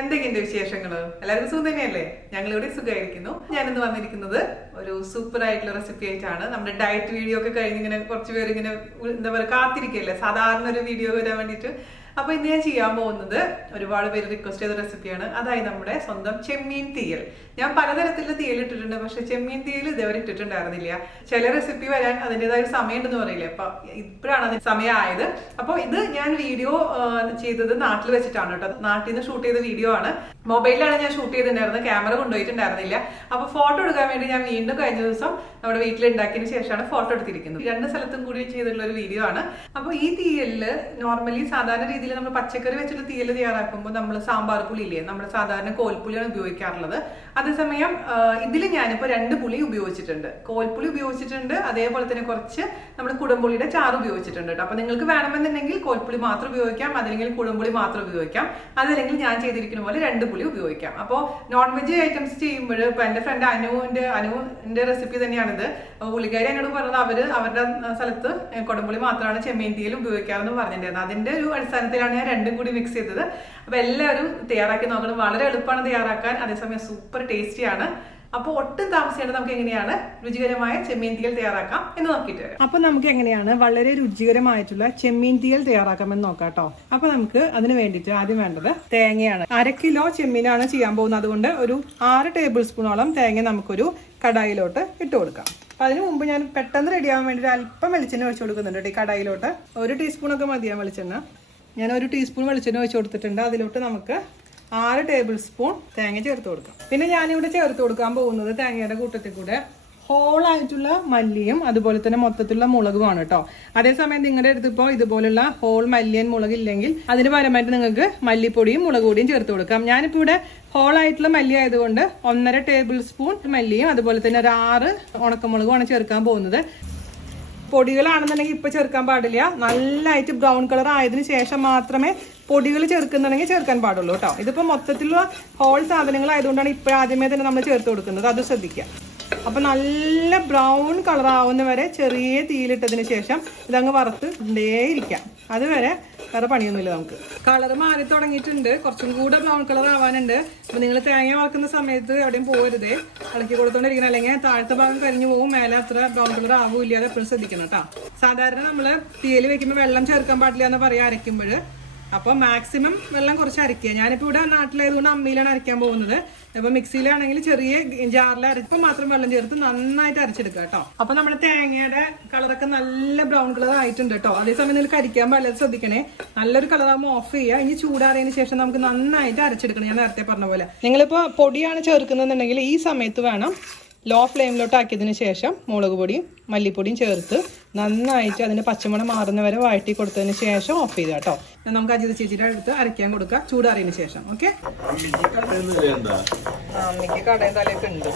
എന്തൊക്കെയുണ്ട് വിശേഷങ്ങള്? എല്ലാവർക്കും സുഖം തന്നെയല്ലേ? ഞങ്ങളിവിടെ സുഖമായിരിക്കുന്നു. ഞാനിന്ന് വന്നിരിക്കുന്നത് ഒരു സൂപ്പർ ആയിട്ടുള്ള റെസിപ്പി ആയിട്ടാണ്. നമ്മുടെ ഡയറ്റ് വീഡിയോ ഒക്കെ കഴിഞ്ഞ് ഇങ്ങനെ കുറച്ച് പേര് ഇങ്ങനെ എന്താ പറയുക കാത്തിരിക്കല്ലേ സാധാരണ ഒരു വീഡിയോ വരാൻ വേണ്ടിയിട്ട്. അപ്പൊ ഇന്ന് ഞാൻ ചെയ്യാൻ പോകുന്നത് ഒരുപാട് പേര് റിക്വസ്റ്റ് ചെയ്ത റെസിപ്പിയാണ്. അതായത് നമ്മുടെ സ്വന്തം ചെമ്മീൻ തീയൽ. ഞാൻ പലതരത്തിലുള്ള തീയൽ ഇട്ടിട്ടുണ്ട്, പക്ഷെ ചെമ്മീൻ തീയൽ ഇതേവരെ ഇട്ടിട്ടുണ്ടായിരുന്നില്ല. ചില റെസിപ്പി വരാൻ അതിൻ്റെതായ ഒരു സമയം ഉണ്ടെന്ന് പറയില്ലേ, അപ്പൊ ഇപ്പോഴാണ് അതിന് സമയമായത്. അപ്പൊ ഇത് ഞാൻ വീഡിയോ ചെയ്തത് നാട്ടിൽ വെച്ചിട്ടാണ് കേട്ടോ. നാട്ടിൽ നിന്ന് ഷൂട്ട് ചെയ്ത വീഡിയോ ആണ്. മൊബൈലിലാണ് ഞാൻ ഷൂട്ട് ചെയ്തിട്ടുണ്ടായിരുന്നത്, ക്യാമറ കൊണ്ടുപോയിട്ടുണ്ടായിരുന്നില്ല. അപ്പൊ ഫോട്ടോ എടുക്കാൻ വേണ്ടി ഞാൻ വീണ്ടും കഴിഞ്ഞ ദിവസം നമ്മുടെ വീട്ടിൽ ഉണ്ടാക്കിയതിന് ശേഷമാണ് ഫോട്ടോ എടുത്തിരിക്കുന്നത്. രണ്ട് സ്ഥലത്തും കൂടി ചെയ്തിട്ടുള്ള ഒരു വീഡിയോ ആണ്. അപ്പൊ ഈ തീയലില് നോർമലി സാധാരണ രീതിയിൽ നമ്മൾ പച്ചക്കറി വെച്ചിട്ട് തീയൽ തയ്യാറാക്കുമ്പോൾ നമ്മൾ സാമ്പാർ പുളി ഇല്ലേ, നമ്മൾ സാധാരണ കോൽപ്പുളിയാണ് ഉപയോഗിക്കാറുള്ളത്. അതേസമയം ഇതിൽ ഞാനിപ്പോൾ 2 പുളി ഉപയോഗിച്ചിട്ടുണ്ട്. കോൽപ്പുളി ഉപയോഗിച്ചിട്ടുണ്ട്, അതേപോലെ തന്നെ കുറച്ച് നമ്മൾ കുടംപുളിയുടെ ചാറ് ഉപയോഗിച്ചിട്ടുണ്ട് കേട്ടോ. അപ്പൊ നിങ്ങൾക്ക് വേണമെന്നുണ്ടെങ്കിൽ കോൽപ്പുളി മാത്രം ഉപയോഗിക്കാം, അതല്ലെങ്കിൽ കുടംപുളി മാത്രം ഉപയോഗിക്കാം, അതല്ലെങ്കിൽ ഞാൻ ചെയ്തിരിക്കുന്ന പോലെ 2 പുളി ഉപയോഗിക്കാം. അപ്പോൾ നോൺ വെജ് ഐറ്റംസ് ചെയ്യുമ്പോൾ ഇപ്പൊ എന്റെ ഫ്രണ്ട് അനുവിന്റെ റെസിപ്പി തന്നെയാണിത്. പുള്ളിക്കാരി എന്നോട് പറഞ്ഞത് അവരുടെ സ്ഥലത്ത് കുടംപുളി മാത്രമാണ് ചെമ്മീൻ തീയൽ ഉപയോഗിക്കാറെന്ന് പറഞ്ഞിട്ടുണ്ടായിരുന്നു. അതിന്റെ ഒരു അടിസ്ഥാനത്തിലാണ് ഞാൻ 2ഉം കൂടി മിക്സ് ചെയ്തത്. അപ്പൊ എല്ലാവരും തയ്യാറാക്കി നോക്കണം. വളരെ എളുപ്പമാണ് തയ്യാറാക്കാൻ, അതേസമയം സൂപ്പർ ടേസ്റ്റിയാണ്. അപ്പോൾ ഒട്ടും താമസിയാണ്ട് നമുക്ക് എങ്ങനെയാണ് രുചികരമായ ചെമ്മീൻ തീയൽ തയ്യാറാക്കാം എന്ന് നോക്കിയിട്ട് വരാം. അപ്പൊ നമുക്ക് എങ്ങനെയാണ് വളരെ രുചികരമായിട്ടുള്ള ചെമ്മീൻ തീയൽ തയ്യാറാക്കാമെന്ന് നോക്കാം കേട്ടോ. അപ്പൊ നമുക്ക് അതിന് വേണ്ടിയിട്ട് ആദ്യം വേണ്ടത് തേങ്ങയാണ്. 1/2 കിലോ ചെമ്മീനാണ് ചെയ്യാൻ പോകുന്നത്. അതുകൊണ്ട് ഒരു 6 ടേബിൾ സ്പൂണോളം തേങ്ങ നമുക്കൊരു കടായിലോട്ട് ഇട്ട് കൊടുക്കാം. അപ്പൊ അതിന് മുമ്പ് ഞാൻ പെട്ടെന്ന് റെഡിയാവാൻ വേണ്ടി അല്പം വെളിച്ചെണ്ണ ഒഴിച്ചു കൊടുക്കുന്നുണ്ട് ഈ കടായിലോട്ട്. 1 ടീസ്പൂണൊക്കെ മതിയാ വെളിച്ചെണ്ണ. ഞാൻ 1 ടീസ്പൂൺ വെളിച്ചെണ്ണ ഒഴിച്ചു കൊടുത്തിട്ടുണ്ട്. അതിലോട്ട് നമുക്ക് 6 ടേബിൾ സ്പൂൺ തേങ്ങ ചേർത്ത് കൊടുക്കാം. പിന്നെ ഞാനിവിടെ ചേർത്ത് കൊടുക്കാൻ പോകുന്നത് തേങ്ങയുടെ കൂട്ടത്തിൽ കൂടെ ഹോൾ ആയിട്ടുള്ള മല്ലിയും അതുപോലെ തന്നെ മൊത്തത്തിലുള്ള മുളകുമാണ് കേട്ടോ. അതേസമയം നിങ്ങളുടെ അടുത്ത് ഇപ്പോൾ ഇതുപോലുള്ള ഹോൾ മല്ലിയൻ മുളക് ഇല്ലെങ്കിൽ അതിന് പരമായിട്ട് നിങ്ങൾക്ക് മല്ലിപ്പൊടിയും മുളക് പൊടിയും ചേർത്ത് കൊടുക്കാം. ഞാനിപ്പോൾ ഇവിടെ ഹോൾ ആയിട്ടുള്ള മല്ലി ആയതുകൊണ്ട് 1.5 ടേബിൾ സ്പൂൺ മല്ലിയും അതുപോലെ തന്നെ ഒരു 6 ഉണക്കമുളകുമാണ് ചേർക്കാൻ പോകുന്നത്. പൊടികളാണെന്നുണ്ടെങ്കിൽ ഇപ്പൊ ചേർക്കാൻ പാടില്ല. നല്ലതായിട്ട് ബ്രൗൺ കളർ ആയതിനു ശേഷം മാത്രമേ പൊടികൾ ചേർക്കുന്നുണ്ടെങ്കിൽ ചേർക്കാൻ പാടുള്ളൂ കേട്ടോ. ഇതിപ്പോ മൊത്തത്തിലുള്ള ഹോൾ സാധനങ്ങൾ ആയതുകൊണ്ടാണ് ഇപ്പൊ ആദ്യമേ തന്നെ നമ്മൾ ചേർത്ത് കൊടുക്കുന്നത്, അത് ശ്രദ്ധിക്കുക. അപ്പൊ നല്ല ബ്രൗൺ കളർ ആവുന്ന വരെ ചെറിയ തീയിലിട്ടതിന് ശേഷം ഇതങ്ങ് വറുത്ത് ഇരിക്കാം. അതുവരെ വേറെ പണിയൊന്നുമില്ല. നമുക്ക് കളർ മാറി തുടങ്ങിയിട്ടുണ്ട്, കുറച്ചും കൂടെ ബ്രൗൺ കളർ ആവാനുണ്ട്. അപ്പൊ നിങ്ങൾ തേങ്ങ വറക്കുന്ന സമയത്ത് എവിടെയും പോകരുതേ, ഇളക്കി കൊടുത്തോണ്ടിരിക്കണം, അല്ലെങ്കിൽ താഴത്തെ ഭാഗം കരിഞ്ഞു പോകും, മേലെ അത്ര ബ്രൗൺ കളർ ആവൂല്ല. അത് എപ്പോഴും ശ്രദ്ധിക്കണം കേട്ടോ. സാധാരണ നമ്മള് തീയൽ വെക്കുമ്പോൾ വെള്ളം ചേർക്കാൻ പാടില്ല എന്ന് പറയാം അരയ്ക്കുമ്പോൾ. അപ്പൊ മാക്സിമം വെള്ളം കുറച്ച് അരയ്ക്കുക. ഞാനിപ്പോ ഇവിടെ നാട്ടിലായതുകൊണ്ട് അമ്മിയിലാണ് അരയ്ക്കാൻ പോകുന്നത്. അപ്പൊ മിക്സിയിലാണെങ്കിൽ ചെറിയ ജാറിൽ അരച്ചപ്പോൾ മാത്രം വെള്ളം ചേർത്ത് നന്നായിട്ട് അരച്ചെടുക്കുക കേട്ടോ. അപ്പൊ നമ്മുടെ തേങ്ങയുടെ കളറൊക്കെ നല്ല ബ്രൗൺ കളർ ആയിട്ടുണ്ട് കേട്ടോ. അതേസമയം നിങ്ങൾക്ക് അരിക്കാൻ പാടില്ല, ശ്രദ്ധിക്കണേ. നല്ലൊരു കളറാകുമ്പോൾ ഓഫ് ചെയ്യുക. ഇനി ചൂടാറിയതിന് ശേഷം നമുക്ക് നന്നായിട്ട് അരച്ചെടുക്കണം. ഞാൻ നേരത്തെ പറഞ്ഞ പോലെ നിങ്ങളിപ്പോ പൊടിയാണ് ചേർക്കുന്നുണ്ടെങ്കിൽ ഈ സമയത്ത് വേണം ലോ ഫ്ലെയിമിലോട്ട് ആക്കിയതിന് ശേഷം മുളക് പൊടിയും മല്ലിപ്പൊടിയും ചേർത്ത് നന്നായിട്ട് അതിന്റെ പച്ചമണം മാറുന്നവരെ വഴറ്റി കൊടുത്തതിന് ശേഷം ഓഫ് ചെയ്ത കേട്ടോ. നമുക്ക് അജിത ചേച്ചിയുടെ അടുത്ത് അരയ്ക്കാൻ കൊടുക്കുക ചൂടാറിയതിന് ശേഷം. ഓക്കെ, അമ്മയ്ക്ക് കടയും തലയൊക്കെ ഉണ്ട്.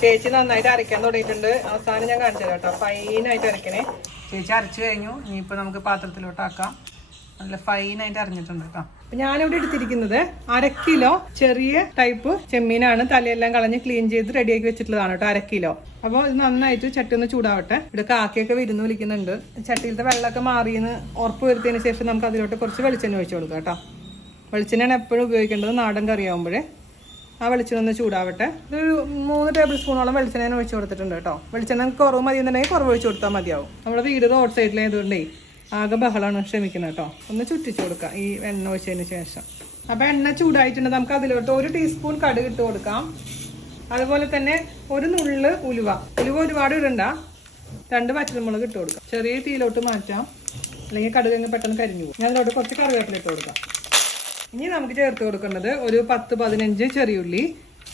ചേച്ചി നന്നായിട്ട് അരയ്ക്കാൻ തുടങ്ങിയിട്ടുണ്ട്. അവസാനം ഞാൻ കാണിച്ചു തരാം കേട്ടോ. ഫൈനായിട്ട് അരയ്ക്കണേ. ചേച്ചി അരച്ചു കഴിഞ്ഞു. ഇനിയിപ്പോൾ നമുക്ക് പാത്രത്തിലോട്ട് ആക്കാം. നല്ല ഫൈനായിട്ട് അരഞ്ഞിട്ടുണ്ട് കേട്ടോ. ഞാനിവിടെ എടുത്തിരിക്കുന്നത് 1/2 കിലോ ചെറിയ ടൈപ്പ് ചെമ്മീനാണ്. തലയെല്ലാം കളഞ്ഞ് ക്ലീൻ ചെയ്ത് റെഡിയാക്കി വെച്ചിട്ടുള്ളതാണ് കേട്ടോ. 1/2 കിലോ. അപ്പോൾ ഇത് നന്നായിട്ട് ചട്ടി ഒന്ന് ചൂടാവട്ടെ. ഇവിടെ കാക്കയൊക്കെ വിരുന്ന് വിളിക്കുന്നുണ്ട്. ചട്ടിയിലത്തെ വെള്ളമൊക്കെ മാറിയെന്ന് ഉറപ്പ് വരുത്തിയതിന് ശേഷം നമുക്ക് അതിലോട്ട് കുറച്ച് വെളിച്ചെണ്ണ ഒഴിച്ചു കൊടുക്കാം കേട്ടോ. വെളിച്ചെണ്ണയാണ് എപ്പോഴും ഉപയോഗിക്കേണ്ടത് നാടൻ കറിയാവുമ്പോഴേ. ആ വെളിച്ചെണ്ണ ഒന്ന് ചൂടാവട്ടെ. ഒരു 3 ടേബിൾ സ്പൂണോളം വെളിച്ചെണ്ണ ഒഴിച്ചു കൊടുത്തിട്ടുണ്ട് കേട്ടോ. വെളിച്ചെണ്ണ കുറവ് മതി എന്നുണ്ടെങ്കിൽ കുറവ് ഒഴിച്ചു കൊടുത്താൽ മതിയാവും. നമ്മുടെ വീട് റോഡ് സൈഡിലായതുകൊണ്ടേ ആകെ ബഹളമാണ് ക്ഷമിക്കുന്നത് കേട്ടോ. ഒന്ന് ചുറ്റിച്ചു കൊടുക്കാം ഈ എണ്ണ ഒഴിച്ചതിന് ശേഷം. അപ്പൊ എണ്ണ ചൂടായിട്ടുണ്ട്. നമുക്ക് അതിലോട്ട് 1 ടീസ്പൂൺ കടുക് ഇട്ട് കൊടുക്കാം. അതുപോലെ തന്നെ ഒരു നുള്ള് ഉലുവ ഒരുപാട് ഇടണ്ട. 2 പച്ചമുളക് ഇട്ട് കൊടുക്കാം. ചെറിയ തീയിലോട്ട് മാറ്റാം, അല്ലെങ്കിൽ കടുക് അങ്ങ് പെട്ടെന്ന് കരിഞ്ഞു പോകും. ഞാൻ അതിലോട്ട് കുറച്ച് കറിവേപ്പില ഇട്ട് കൊടുക്കാം. ഇനി നമുക്ക് ചേർത്ത് കൊടുക്കേണ്ടത് ഒരു 10-15 ചെറിയുള്ളി.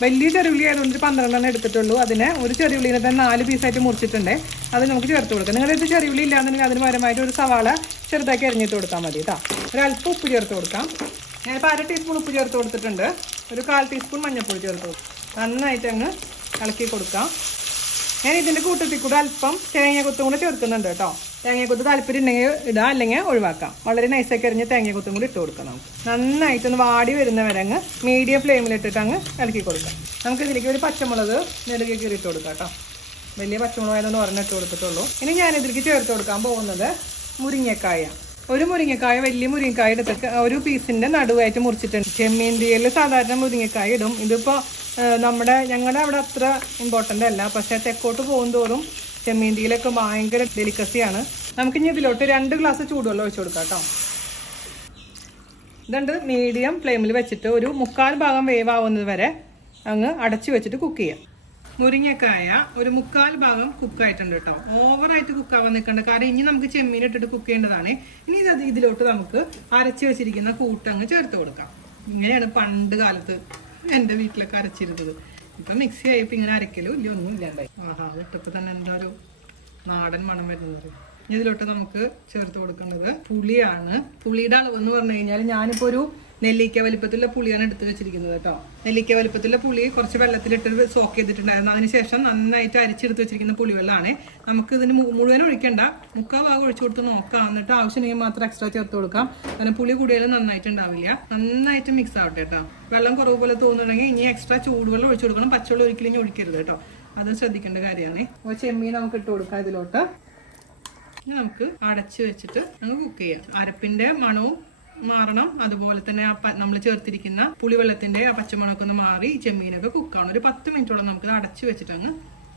വലിയ ചെറിയുള്ളി ആയതുകൊണ്ട് 12 എടുത്തിട്ടുള്ളൂ. അതിനെ ഒരു ചെറിയുള്ളിനെ തന്നെ 4 പീസായിട്ട് മുറിച്ചിട്ടുണ്ട്. അത് നമുക്ക് ചേർത്ത് കൊടുക്കാം. നിങ്ങളുടെ ചെറിയുള്ളി ഇല്ലാന്നുണ്ടെങ്കിൽ അതിന് പരമായിട്ട് ഒരു സവാള ചെറുതാക്കി അരിഞ്ഞിട്ട് കൊടുത്താൽ മതി കേട്ടോ. ഒരല്പം ഉപ്പ് ചേർത്ത് കൊടുക്കാം. ഞാനിപ്പോൾ 1/2 ടീസ്പൂൺ ഉപ്പ് ചേർത്ത് കൊടുത്തിട്ടുണ്ട്. ഒരു 1/4 ടീസ്പൂൺ മഞ്ഞൾപ്പൊടി ചേർത്ത് കൊടുക്കും. നന്നായിട്ട് അങ്ങ് ഇളക്കി കൊടുക്കാം. ഞാൻ ഇതിൻ്റെ കൂട്ടത്തിൽ കൂടെ അല്പം തേങ്ങാക്കൊത്തും കൂടെ ചേർക്കുന്നുണ്ട് കേട്ടോ. തേങ്ങാക്കൊത്ത് താല്പര്യം ഉണ്ടെങ്കിൽ ഇടാം, അല്ലെങ്കിൽ ഒഴിവാക്കാം. വളരെ നൈസാക്കി അരിഞ്ഞ് തേങ്ങാക്കൊത്തും കൂടി ഇട്ട് കൊടുക്കാം. നമുക്ക് നന്നായിട്ടൊന്ന് വാടി വരുന്നവരെ അങ്ങ് മീഡിയം ഫ്ലെയിമിലിട്ടിട്ട് അങ്ങ് ഇളക്കി കൊടുക്കാം. നമുക്ക് ഇതിലേക്ക് ഒരു പച്ചമുളക് നെടുകെ കീറിയിട്ട് കൊടുക്കാം കേട്ടോ. വലിയ പച്ചമുളകായതൊന്ന് ഒരെണ്ണം ഇട്ട് കൊടുത്തിട്ടുള്ളൂ. ഇനി ഞാനിതിലേക്ക് ചേർത്ത് കൊടുക്കാൻ പോകുന്നത് മുരിങ്ങക്കായ. ഒരു മുരിങ്ങക്കായ, വലിയ മുരിങ്ങക്കായ എടുത്തിട്ട് ഒരു പീസിന്റെ നടുവായിട്ട് മുറിച്ചിട്ടുണ്ട്. ചെമ്മീൻ തീയലിൽ സാധാരണ മുരിങ്ങക്കായ ഇടും. ഇതിപ്പോ ഞങ്ങളുടെ അവിടെ അത്ര ഇമ്പോർട്ടൻ്റ് അല്ല, പക്ഷെ തെക്കോട്ട് പോകും തോറും ചെമ്മീൻ തീയലൊക്കെ ഭയങ്കര ഡെലിക്കസിയാണ്. നമുക്കിനി ഇതിലോട്ട് 2 ഗ്ലാസ് ചൂടുവെള്ളം ഒഴിച്ചു കൊടുക്കാം കേട്ടോ. ഇതുണ്ട് മീഡിയം ഫ്ലെയിമിൽ വെച്ചിട്ട് ഒരു 1/4 ഭാഗം വേവാവുന്നത് വരെ അങ്ങ് അടച്ചു വെച്ചിട്ട് കുക്ക് ചെയ്യാം. മുരിങ്ങക്കായ ഒരു 1/4 ഭാഗം കുക്കായിട്ടുണ്ട് കേട്ടോ. ഓവറായിട്ട് കുക്കാവാൻ നിൽക്കേണ്ട, കാരണം ഇനി നമുക്ക് ചെമ്മീൻ ഇട്ടിട്ട് കുക്ക് ചെയ്യേണ്ടതാണ്. ഇനി ഇതിലോട്ട് നമുക്ക് അരച്ച് വെച്ചിരിക്കുന്ന കൂട്ടങ്ങ് ചേർത്ത് കൊടുക്കാം. ഇങ്ങനെയാണ് പണ്ട് കാലത്ത് എൻ്റെ വീട്ടിലൊക്കെ അരച്ചിരുന്നത്. ഇപ്പം മിക്സി ആയപ്പോൾ ഇങ്ങനെ അരക്കലും ഇല്ല, ഒന്നും ഇല്ലാണ്ടായി. ആഹാ, ഇട്ടപ്പോൾ തന്നെ എന്താ ഒരു നാടൻ മണം വരുന്നത്. ഇതിലോട്ട് നമുക്ക് ചേർത്ത് കൊടുക്കേണ്ടത് പുളിയാണ്. പുളിയുടെ അളവെന്ന് പറഞ്ഞു കഴിഞ്ഞാൽ ഞാനിപ്പോൾ ഒരു നെല്ലിക്ക വലിപ്പത്തിലുള്ള പുളിയാണ് എടുത്ത് വെച്ചിരിക്കുന്നത് കേട്ടോ. നെല്ലിക്ക വലിപ്പത്തിലുള്ള പുളി കുറച്ച് വെള്ളത്തിലിട്ട് സോക്ക് ചെയ്തിട്ടുണ്ടായിരുന്നു. അതിനുശേഷം നന്നായിട്ട് അരിച്ചെടുത്ത് വെച്ചിരിക്കുന്ന പുളിവെള്ളമാണ്. നമുക്ക് ഇതിന് മുഴുവൻ ഒഴിക്കണ്ട, 1/4 ഭാഗം ഒഴിച്ചു കൊടുത്ത് നോക്കാം. എന്നിട്ട് ആവശ്യമെങ്കിൽ മാത്രം എക്സ്ട്രാ ചേർത്ത് കൊടുക്കാം. കാരണം പുളി കൂടിയാലും നന്നായിട്ടുണ്ടാവില്ല. നന്നായിട്ട് മിക്സ് ആവട്ടെ കേട്ടോ. വെള്ളം കുറവ് പോലെ തോന്നുന്നുണ്ടെങ്കിൽ ഇനി എക്സ്ട്രാ ചൂടുവെള്ളം ഒഴിച്ചു കൊടുക്കണം. പച്ചവെള്ളം ഒരിക്കലും ഇനി ഒഴിക്കരുത് കേട്ടോ. അത് ശ്രദ്ധിക്കേണ്ട കാര്യമാണ്. അപ്പോൾ ചെമ്മീൻ നമുക്ക് ഇട്ട് കൊടുക്കാം ഇതിലോട്ട്. നമുക്ക് അടച്ചു വെച്ചിട്ട് നമുക്ക് കുക്ക് ചെയ്യാം. അരപ്പിന്റെ മണവും മാറണം, അതുപോലെ തന്നെ നമ്മൾ ചേർത്തിരിക്കുന്ന പുളിവെള്ളത്തിന്റെ ആ പച്ചമണമൊക്കെ ഒന്ന് മാറി ചെമ്മീനൊക്കെ കുക്കാണ്. ഒരു 10 മിനിറ്റോളം നമുക്ക് അടച്ചു വെച്ചിട്ട് അങ്ങ്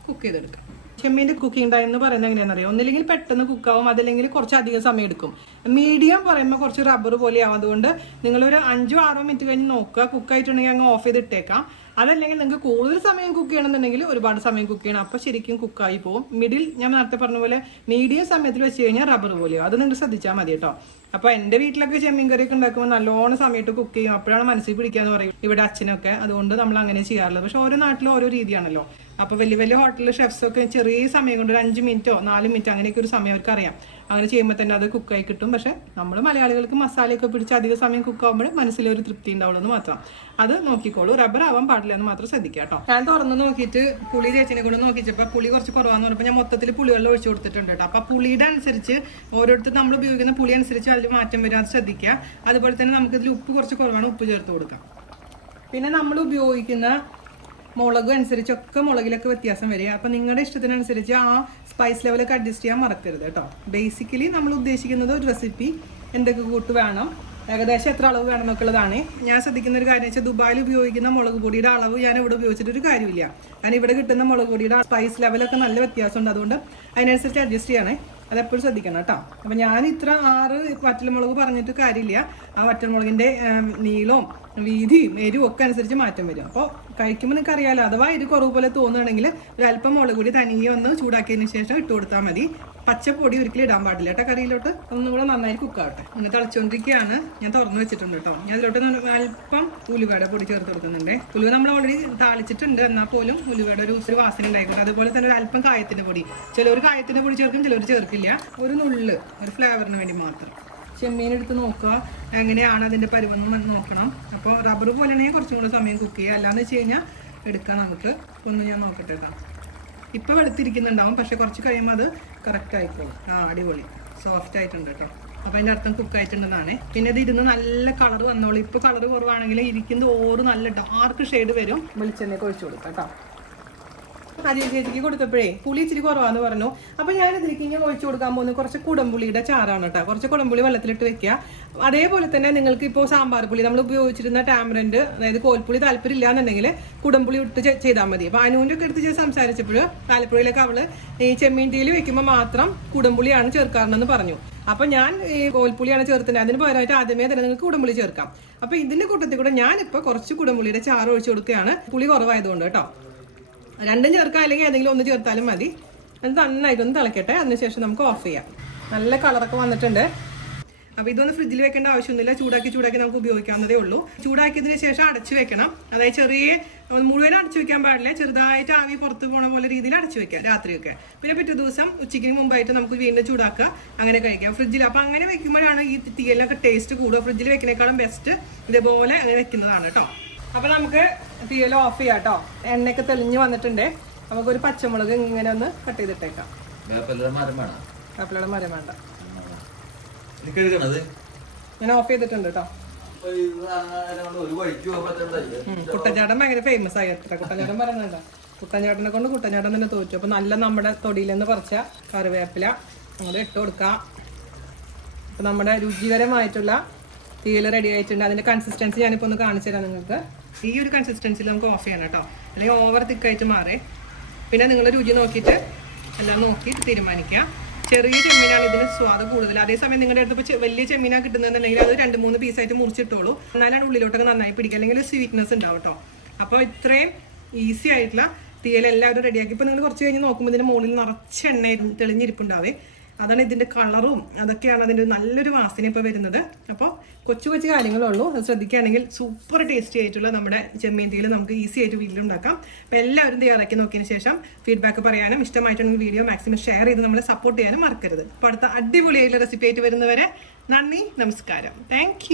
കുക്ക് ചെയ്തെടുക്കാം. ചെമ്മീൻ്റെ കുക്കിംഗ് ടൈം എന്ന് പറയുന്നത് എങ്ങനെയാണെന്നറിയോ? ഒന്നില്ലെങ്കിൽ പെട്ടെന്ന് കുക്കാവും, അതല്ലെങ്കിൽ കുറച്ചധികം സമയം എടുക്കും. മീഡിയം പറയുമ്പോൾ കുറച്ച് റബ്ബർ പോലെയാവും. അതുകൊണ്ട് നിങ്ങളൊരു 5-6 മിനിറ്റ് കഴിഞ്ഞ് നോക്കുക. കുക്കായിട്ടുണ്ടെങ്കിൽ അങ്ങ് ഓഫ് ചെയ്ത് ഇട്ടേക്കാം. അതല്ലെങ്കിൽ നിങ്ങൾക്ക് കൂടുതൽ സമയം കുക്ക് ചെയ്യണമെന്നുണ്ടെങ്കിൽ ഒരുപാട് സമയം കുക്ക് ചെയ്യണം. അപ്പോൾ ശരിക്കും കുക്കായി പോകും. മിഡിൽ ഞാൻ നേരത്തെ പറഞ്ഞ പോലെ മീഡിയം സമയത്തിൽ വെച്ച് കഴിഞ്ഞാൽ റബ്ബർ പോലെയോ, അത് നിങ്ങൾ ശ്രദ്ധിച്ചാൽ മതി കേട്ടോ. അപ്പോൾ എൻ്റെ വീട്ടിലൊക്കെ ചെമ്മീൻ കറിയൊക്കെ ഉണ്ടാക്കുമ്പോൾ നല്ലോണം സമയത്ത് കുക്ക് ചെയ്യും. അപ്പോഴാണ് മനസ്സിൽ പിടിക്കാന്ന് പറയും ഇവിടെ അച്ഛനൊക്കെ. അതുകൊണ്ട് നമ്മൾ അങ്ങനെ ചെയ്യാറുള്ളത്. പക്ഷെ ഓരോ നാട്ടിലും ഓരോ രീതിയാണല്ലോ. അപ്പോൾ വലിയ വലിയ ഹോട്ടലിൽ ഷെഫ്സൊക്കെ ചെറിയ സമയം കൊണ്ട് 5 മിനിറ്റോ 4 മിനിറ്റോ അങ്ങനെയൊക്കെ ഒരു സമയം അവർക്ക് അറിയാം. അങ്ങനെ ചെയ്യുമ്പോൾ തന്നെ അത് കുക്കായി കിട്ടും. പക്ഷെ നമ്മൾ മലയാളികൾക്ക് മസാലയൊക്കെ പിടിച്ച് അധിക സമയം കുക്കാവുമ്പോൾ മനസ്സിലൊരു തൃപ്തി ഉണ്ടാവുള്ളൂ എന്ന് മാത്രം. അത് നോക്കിക്കോളൂ, റബ്ബർ ആവാൻ പാടില്ല എന്ന് മാത്രം ശ്രദ്ധിക്കുക കേട്ടോ. ഞാൻ തുറന്ന് നോക്കിയിട്ട് പുളി ചേച്ചിനെ കൊണ്ട് നോക്കിച്ചപ്പോൾ പുളി കുറച്ച് കുറവാന്ന് പറഞ്ഞപ്പോൾ ഞാൻ മൊത്തത്തിൽ പുളിവെള്ളം ഒഴിച്ചു കൊടുത്തിട്ടുണ്ട് കേട്ടോ. അപ്പോൾ പുളിയുടെ അനുസരിച്ച് ഓരോരുത്തർ നമ്മൾ ഉപയോഗിക്കുന്ന പുളി അനുസരിച്ച് അതിൽ മാറ്റം വരും, അത് ശ്രദ്ധിക്കുക. അതുപോലെ തന്നെ നമുക്കിതിൽ ഉപ്പ് കുറച്ച് കുറവാണ്, ഉപ്പ് ചേർത്ത് കൊടുക്കാം. പിന്നെ നമ്മൾ ഉപയോഗിക്കുന്ന മുളക് അനുസരിച്ചൊക്കെ മുളകിലൊക്കെ വ്യത്യാസം വരിക. അപ്പം നിങ്ങളുടെ ഇഷ്ടത്തിനനുസരിച്ച് ആ സ്പൈസ് ലെവലൊക്കെ അഡ്ജസ്റ്റ് ചെയ്യാൻ മറക്കരുത് കേട്ടോ. ബേസിക്കലി നമ്മൾ ഉദ്ദേശിക്കുന്നത് ഒരു റെസിപ്പി എന്തൊക്കെ കൂട്ട് വേണം, ഏകദേശം എത്ര അളവ് വേണം എന്നൊക്കെയുള്ളതാണ്. ഞാൻ ശ്രദ്ധിക്കുന്ന ഒരു കാര്യം വെച്ചാൽ ദുബായിൽ ഉപയോഗിക്കുന്ന മുളക് പൊടിയുടെ അളവ് ഞാൻ ഇവിടെ ഉപയോഗിച്ചിട്ടൊരു കാര്യമില്ല. കാരണം ഇവിടെ കിട്ടുന്ന മുളക് പൊടിയുടെ സ്പൈസ് ലെവലൊക്കെ നല്ല വ്യത്യാസമുണ്ട്. അതുകൊണ്ട് അതിനനുസരിച്ച് അഡ്ജസ്റ്റ് ചെയ്യണേ, അതെപ്പോഴും ശ്രദ്ധിക്കണം കേട്ടോ. അപ്പം ഞാൻ ഇത്ര 6 വറ്റൽമുളക് പറഞ്ഞിട്ട് കാര്യമില്ല. ആ വറ്റൽമുളകിൻ്റെ നീളവും വീതിയും എരിവും ഒക്കെ അനുസരിച്ച് മാറ്റം വരും. അപ്പോൾ കഴിക്കുമ്പോൾ നിങ്ങൾക്ക് അറിയാമല്ലോ. അഥവാ എരി കുറവ് പോലെ തോന്നുകയാണെങ്കിൽ ഒരല്പം മുളക് പൊടി തനിയെ ഒന്ന് ചൂടാക്കിയതിന് ശേഷം ഇട്ട് കൊടുത്താൽ മതി. പച്ചപ്പൊടി ഒരിക്കലും ഇടാൻ പാടില്ല കേട്ടോ കറിയിലോട്ട്. ഒന്നും കൂടെ നന്നായി കുക്കാവട്ടെ. ഒന്ന് തിളച്ചുകൊണ്ടിരിക്കുകയാണ്. ഞാൻ തുറന്ന് വെച്ചിട്ടുണ്ട് കേട്ടോ. ഞാൻ അതിലോട്ട് അല്പം ഉലുവയുടെ പൊടി ചേർത്ത് കൊടുക്കുന്നുണ്ട്. ഉലുവ നമ്മൾ ഓൾറെഡി താളിച്ചിട്ടുണ്ട്, എന്നാൽ പോലും ഉലുവയുടെ ഒരു വാസന ഉണ്ടായിക്കോട്ടെ. അതുപോലെ തന്നെ ഒരു അല്പം കായത്തിൻ്റെ പൊടി. ചിലർ കായത്തിൻ്റെ പൊടി ചേർക്കും, ചിലർ ചേർക്കില്ല. ഒരു നുള്ള്, ഒരു ഫ്ലേവറിന് വേണ്ടി മാത്രം. ചെമ്മീൻ എടുത്ത് നോക്കുക, എങ്ങനെയാണ് അതിൻ്റെ പരുവെന്ന് നോക്കണം. അപ്പോൾ റബ്ബർ പോലെയാണെങ്കിൽ കുറച്ചും കൂടെ സമയം കുക്ക് ചെയ്യുക. അല്ലാന്ന് വെച്ച് കഴിഞ്ഞാൽ എടുക്കാം നമുക്ക്. ഒന്ന് ഞാൻ നോക്കട്ടെ കേട്ടോ. ഇപ്പോൾ വെളുത്തിരിക്കുന്നുണ്ടാവും, പക്ഷെ കുറച്ച് കഴിയുമ്പോൾ അത് കറക്റ്റ് ആയിക്കോളും. അടിപൊളി സോഫ്റ്റ് ആയിട്ടുണ്ട് കേട്ടോ. അപ്പോൾ അതിൻ്റെ അർത്ഥം കുക്കായിട്ടുണ്ടെന്നാണ്. പിന്നെ ഇത് ഇരുന്ന് നല്ല കളർ വന്നോളൂ. ഇപ്പോൾ കളർ കുറവാണെങ്കിൽ ഇരിക്കുന്നത് ഓറ് നല്ല ഡാർക്ക് ഷെയ്ഡ് വരും. വെളിച്ചെണ്ണയൊക്കെ ഒഴിച്ചു കൊടുക്കാം കേട്ടോ. അജയ് ചേച്ചിക്ക് കൊടുത്തപ്പോഴേ പുളി ഇച്ചിരി കുറവാന്ന് പറഞ്ഞു. അപ്പോൾ ഞാൻ ഇതിലേക്ക് ഇങ്ങനെ ഒഴിച്ചു കൊടുക്കാൻ പോകുന്നത് കുറച്ച് കുടംപുളിയുടെ ചാറാണ് കേട്ടോ. കുറച്ച് കുടംപുളി വെള്ളത്തിലിട്ട് വെക്കുക. അതേപോലെ തന്നെ നിങ്ങൾക്ക് ഇപ്പോൾ സാമ്പാർ പുളി നമ്മൾ ഉപയോഗിച്ചിരുന്ന ടാമറിൻഡ്, അതായത് കോൽപ്പുളി താല്പര്യം ഇല്ലാന്നുണ്ടെങ്കിൽ കുടംപുളി ഇട്ട് ചെയ്താൽ മതി. അപ്പോൾ അനുവിൻ്റെ ഒക്കെ എടുത്ത് സംസാരിച്ചപ്പോൾ ആലപ്പുഴയിലൊക്കെ അവള് ഈ ചെമ്മീൻ ടീയിൽ വെക്കുമ്പോൾ മാത്രം കുടംപുളിയാണ് ചേർക്കാറെന്ന് പറഞ്ഞു. അപ്പോൾ ഞാൻ ഈ കോൽപ്പുളിയാണ് ചേർത്തിട്ടുണ്ട്. അതിന് പകരമായിട്ട് ആദ്യമേ തന്നെ നിങ്ങൾക്ക് കുടംപുളി ചേർക്കാം. അപ്പോൾ ഇതിൻ്റെ കൂട്ടത്തിൽ കൂടെ ഞാനിപ്പോൾ കുറച്ച് കുടംപുളിയുടെ ചാറ് ഒഴിച്ചു കൊടുക്കുകയാണ്, പുളി കുറവായതുകൊണ്ട് കേട്ടോ. രണ്ടും ചേർക്കാം, അല്ലെങ്കിൽ ഏതെങ്കിലും ഒന്ന് ചേർത്താലും മതി. അത് നന്നായിട്ടൊന്ന് തിളക്കട്ടെ. അതിനുശേഷം നമുക്ക് ഓഫ് ചെയ്യാം. നല്ല കളറൊക്കെ വന്നിട്ടുണ്ട്. അപ്പോൾ ഇതൊന്ന് ഫ്രിഡ്ജിൽ വെക്കേണ്ട ആവശ്യമൊന്നുമില്ല. ചൂടാക്കി നമുക്ക് ഉപയോഗിക്കാവുന്നതേ ഉള്ളൂ. ചൂടാക്കിയതിന് ശേഷം അടച്ചു വെക്കണം. അതായത് മുഴുവൻ അടച്ചു വെക്കാൻ പാടില്ല. ചെറുതായിട്ട് ആവി പുറത്ത് പോണ പോലെ രീതിയിൽ അടച്ചു വെക്കാം രാത്രിയൊക്കെ. പിന്നെ പിറ്റേ ദിവസം ഉച്ചയ്ക്ക് മുമ്പായിട്ട് നമുക്ക് വീണ്ടും ചൂടാക്കുക, അങ്ങനെ കഴിക്കാം ഫ്രിഡ്ജിൽ. അപ്പോൾ അങ്ങനെ വെക്കുമ്പോഴാണ് ഈ തീയലിനൊക്കെ ടേസ്റ്റ് കൂടുക. ഫ്രിഡ്ജിൽ വെക്കുന്നേക്കാളും ബെസ്റ്റ് ഇതേപോലെ അങ്ങനെ വെക്കുന്നതാണ് കേട്ടോ. അപ്പോൾ നമുക്ക് തീയൽ ഓഫ് ചെയ്യാം കേട്ടോ. എണ്ണയൊക്കെ തെളിഞ്ഞ് വന്നിട്ടുണ്ട്. നമുക്കൊരു പച്ചമുളക് ഇങ്ങനെ ഒന്ന് കട്ട് ചെയ്തിട്ടേക്കാം. വേപ്പിലയുടെ മരം വേണ്ട. ഞാൻ ഓഫ് ചെയ്തിട്ടുണ്ട് കേട്ടോ. കുട്ടൻചാട്ടൻ ഭയങ്കര ഫേമസ് ആയി എത്ര. കുട്ടൻചാട്ടൻ പറയുന്നുണ്ട്, കുട്ടൻചാട്ടനെ കൊണ്ട് കുട്ടൻചാട്ടൻ തന്നെ തോറ്റു. അപ്പോൾ നല്ല നമ്മുടെ തൊടിയിൽ നിന്ന് പറിച്ച കറിവേപ്പില അങ്ങോട്ട് ഇട്ട് കൊടുക്കാം. അപ്പോൾ നമ്മുടെ രുചികരമായിട്ടുള്ള തീയൽ റെഡി ആയിട്ടുണ്ട്. അതിൻ്റെ കൺസിസ്റ്റൻസി ഞാനിപ്പോൾ ഒന്ന് കാണിച്ചു തരാം നിങ്ങൾക്ക്. ഈ ഒരു കൺസിസ്റ്റൻസിൽ നമുക്ക് ഓഫ് ചെയ്യണം കേട്ടോ, അല്ലെങ്കിൽ ഓവർ തിക്കായിട്ട് മാറേ. പിന്നെ നിങ്ങൾ രുചി നോക്കിയിട്ട് എല്ലാം നോക്കിയിട്ട് തീരുമാനിക്കുക. ചെറിയ ചെമ്മീനാണ് ഇതിന് സ്വാദ് കൂടുതൽ. അതേസമയം നിങ്ങളുടെ അടുത്ത് ഇപ്പോൾ വലിയ ചെമ്മീനാണ് കിട്ടുന്നതെന്നുണ്ടെങ്കിൽ അത് 2-3 പീസായിട്ട് മുറിച്ചിട്ടോളൂ. എന്നാലാണ് ഉള്ളിലോട്ടൊക്കെ നന്നായി പിടിക്കുക, അല്ലെങ്കിൽ സ്വീറ്റ്നെസ് ഉണ്ടാവും കേട്ടോ. അപ്പോൾ ഇത്രയും ഈസി ആയിട്ടുള്ള തീയൽ എല്ലാവരും റെഡിയാക്കി. ഇപ്പോൾ നിങ്ങൾ കുറച്ച് കഴിഞ്ഞ് നോക്കുമ്പോൾ ഇതിൻ്റെ മുകളിൽ നിറച്ച് എണ്ണ തെളിഞ്ഞിരിപ്പുണ്ടാവേ. അതാണ് ഇതിൻ്റെ കളറും അതൊക്കെയാണ് അതിൻ്റെ നല്ലൊരു വാസന ഇപ്പോൾ വരുന്നത്. അപ്പോൾ കൊച്ചു കൊച്ചു കാര്യങ്ങളുള്ളൂ, അത് ശ്രദ്ധിക്കുകയാണെങ്കിൽ സൂപ്പർ ടേസ്റ്റി ആയിട്ടുള്ള നമ്മുടെ ചെമ്മീൻ തീയൽ നമുക്ക് ഈസി ആയിട്ട് വീട്ടിലുണ്ടാക്കാം. അപ്പോൾ എല്ലാവരും തയ്യാറാക്കി നോക്കിയതിന് ശേഷം ഫീഡ്ബാക്ക് പറയാനും ഇഷ്ടമായിട്ടുണ്ടെങ്കിൽ വീഡിയോ മാക്സിമം ഷെയർ ചെയ്ത് നമ്മളെ സപ്പോർട്ട് ചെയ്യാനും മറക്കരുത്. അപ്പോൾ അടുത്ത അടിപൊളിയായിട്ടുള്ള റെസിപ്പി ആയിട്ട് വരുന്നവരെ നന്ദി, നമസ്കാരം, താങ്ക്